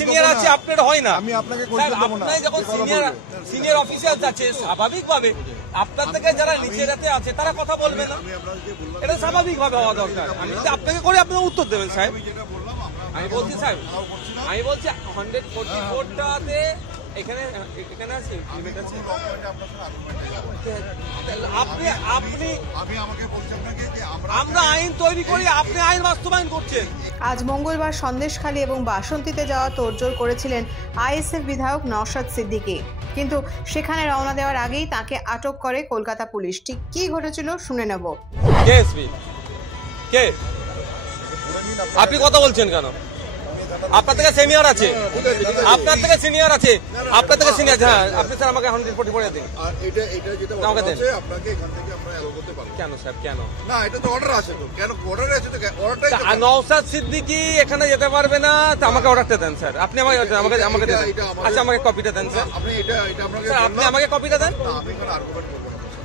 Senior আছে আপনার হয় না। আমি আপনাকে যখন সিনিয়র অফিসার আছে স্বাভাবিক ভাবে আপনার থেকে যারা নিচেরাতে আছে তারা কথা বলবে না, এটা স্বাভাবিক ভাবে হওয়া দরকার। আমি যদি আপনাকে করে আপনারা উত্তর দেবেন সাহেব। আমি বলছি সাহেব, আমি বলছি 144টাতে এখানে এখানে আছে লিমিট আছে। আমরা আইন তৈরি করি, আপনি আইন বাস্তবায়ন করছেন। আজ মঙ্গলবার সন্দেশখালী এবং বাসন্তীতে যাওয়া তোড়জোড় করেছিলেন আইএসএফ বিধায়ক নওশাদ সিদ্দিকী, কিন্তু সেখানে রওনা দেওয়ার আগেই তাকে আটক করে কলকাতা পুলিশ। ঠিক কি ঘটেছিল শুনে নেব। কে আপনি কথা বলছেন কেন? আপনার থেকে সিনিয়র আছে, আপনার থেকে সিনিয়র আছে, আপনার থেকে সিনিয়র। হ্যাঁ আপনি স্যার আমাকে 140 পড়ে দিন। আমাকে দেন। কেন স্যার কেন? না এটা তো অর্ডার আছে তো। কেন অর্ডার আছে তো? অর্ডারটাই নওশাদ সিদ্দিকী এখানে যেতে পারবে না, তো আমাকে অর্ডারটা দেন স্যার। আপনি আমাকে দেন। আচ্ছা আমাকে কপিটা দেন স্যার। আপনি আমাকে কপিটা দেন।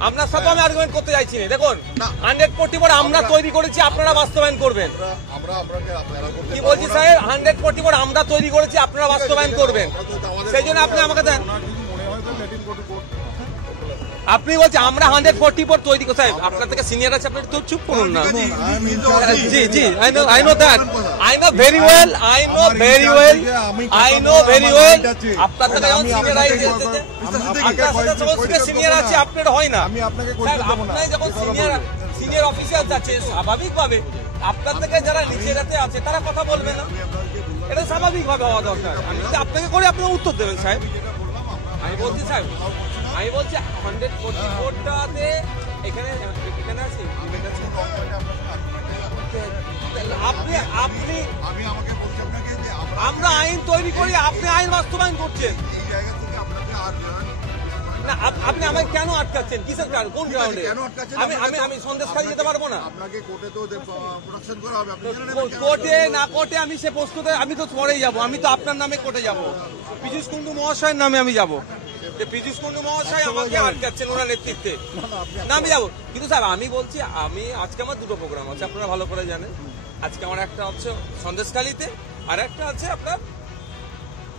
আপনার সাথে আমি আর্গুমেন্ট করতে চাইছি না। দেখুন 144 আমরা তৈরি করেছি, আপনারা বাস্তবায়ন করবেন। কি বলছি সাহেব, 144 আমরা তৈরি করেছি, আপনারা বাস্তবায়ন করবেন। সেই জন্য আপনি আমাকে দেন। আপনি বলছেন আমরা 144 তৈরি করছি। সাহেব আপনার থেকে সিনিয়র আছে, আপনি তো চুপ করুন না। জি জি I know that, I know very well, আপনার থেকে সিনিয়র আছে আপনার হয় না। আপনার যখন সিনিয়র অফিসার আছে স্বাভাবিক ভাবে আপনার থেকে যারা নিচেরাতে আছে তারা কথা বলবে না, এটা স্বাভাবিক ভাবে হওয়া দরকার। আমি যদি আপনাকে করে আপনারা উত্তর দেবেন সাহেব। আমি বলছি সাহেব, আমি বলছি 144টাতে এখানে এখানে আছে লিমিট আছে। আমরা আইন তৈরি করি, আপনি আইন বাস্তবায়ন করছেন না। আপনি আমাকে কেন আটকাচ্ছেন? কিসের কারণ? কোন গ্রাউন্ডে? আমি সন্দেশখালী যেতে পারবো না? কোর্টে না কোর্টে আমি সে প্রস্তুত, আমি তো পরেই যাবো। আমি তো আপনার নামে কোর্টে যাবো, পীযূষ কুন্ডু মহাশয়ের নামে আমি যাবো। পীযূষ কুন্ডু মহাশয় আমাকে আটকাচ্ছেন ওনার নেতৃত্বে, না আমি যাবো। কিন্তু স্যার আমি বলছি, আমি আজকে আমার দুটো প্রোগ্রাম আছে, আপনারা ভালো করে জানেন। আজকে আমার একটা হচ্ছে সন্দেশখালীতে, আর একটা আছে আপনার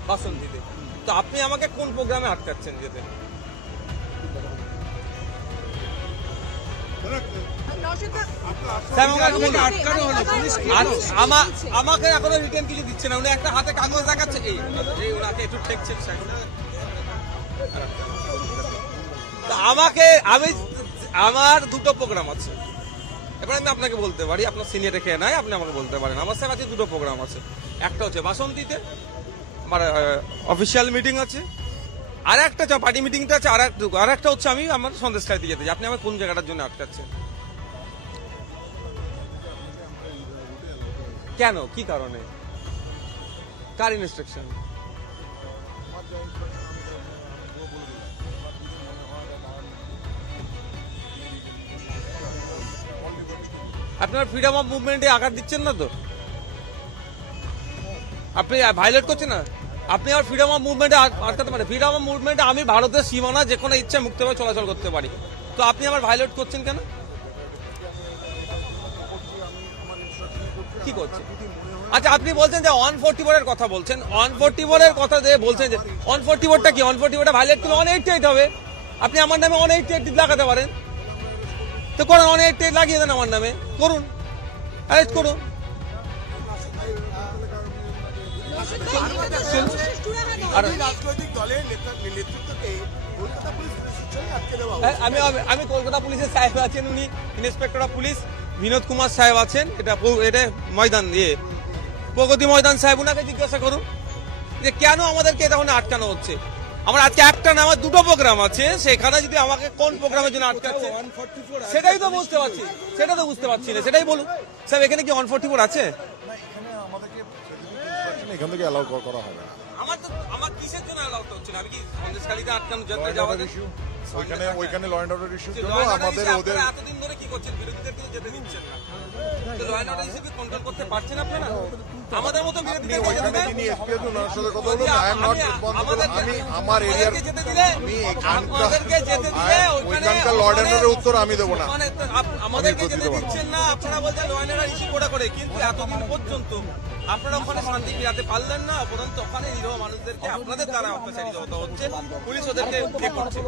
বাসন্তীতে। তো আপনি আমাকে কোন প্রোগ্রামে আটকাচ্ছেন যেতে? আমাকে এখনো রিটার্ন কিছু দিচ্ছে না, উনি একটা হাতে কাগজ দেখাচ্ছে, এই ওনাকে একটু ঠেকছেন। আমাকে আমার দুটো প্রোগ্রাম আছে, এবার আমি আপনাকে বলতে পারি, আপনার সিনিয়র রেখে নাই, আপনি আমাকে বলতে পারেন। আমার সাথে আজকে দুটো প্রোগ্রাম আছে, একটা হচ্ছে বাসন্তীতে আমার অফিসিয়াল মিটিং আছে, আর একটা পার্টি মিটিংটা আছে, আর একটা হচ্ছে আমি আমার সন্দেশখালীতে যেতে। আপনি আমার কোন জায়গাটার জন্য আটকাচ্ছেন? কেন? কি কারণে? কার ইনস্ট্রাকশন? আপনার ফ্রিডম অফ মুভমেন্টে আঘাত দিচ্ছেন না তো? আপনি ভায়োলেট করছেন না? আপনি আমার ফ্রিডম অফ মুভমেন্টে আটকাতে পারেন। ফ্রিডম অফ মুভমেন্টে আমি ভারতের সীমানা যে কোনো ইচ্ছা মুক্তভাবে চলাচল করতে পারি, তো আপনি আমার ভায়োলেট করছেন কেন? কি করছেন? আচ্ছা আপনি বলছেন যে 144 এর কথা বলছেন, 144 এর কথা দিয়ে বলছেন যে 144টা কি? 144টা ভায়োলেট করলে 188 হবে। আপনি আমার নামে 188 লাগাতে পারেন, তো করুন, 188 লাগিয়ে দেন আমার নামে, করুন, অ্যারেস্ট করুন। আমি কলকাতা পুলিশের সাহেব আছেন, উনি inspector of police Binod Kumar সাহেব আছেন, এটা ময়দান প্রগতি ময়দান সাহেব, ওনাকে জিজ্ঞাসা করুন যে কেন আমাদেরকে তখন আটকানো হচ্ছে। আমার আজকে একটা না, আমার দুটো প্রোগ্রাম আছে, সেখানে যদি আমাকে কোন প্রোগ্রামের জন্য আটকাচ্ছে সেটাই তো বুঝতে পারছি, সেটা তো বুঝতে পারছি না, সেটাই বলুন সাহেব। এখানে কি 144 আছে? এখান থেকে অ্যালাউ করা হবে না। আমার কিসের জন্য অ্যালাউ হচ্ছে না? আমি কি সন্দেশখালীতে আটকানো যাওয়া ওইখানে ল এন্ড অর্ডার ইস্যুর জন্য আমাদের ওদের এতদিন ধরে কি করছেন? বিরোধীদের কিন্তু যেতে দিচ্ছেন না, তো ল এন্ড অর্ডার হিসেবে কন্ট্রোল করতে পারছেন আপনারা? আমাদের মতো বিরোধীদের যেতে দেন। তিনি এসপিএস ওনার সাথে কথা বলুন। I am not responsible. আমি আমার এরিয়ার যেতে দিলে, আমি আমাদেরকে যেতে দিলে ওইখানকার ল এন্ড অর্ডারের উত্তর আমি দেব না। আমাদেরকে যেতে দিচ্ছেন না, আপনারা বলছেন লয়নেরা ইস্যু করে, কিন্তু এতদিন পর্যন্ত আপনারা ওখানে শান্তি ফিরাতে পারলেন না, উপরন্ত ওখানে নিরীহ মানুষদেরকে আপনাদের দ্বারা অত্যাচারিত হতে হচ্ছে, পুলিশ ওদেরকে ইয়ে করছে।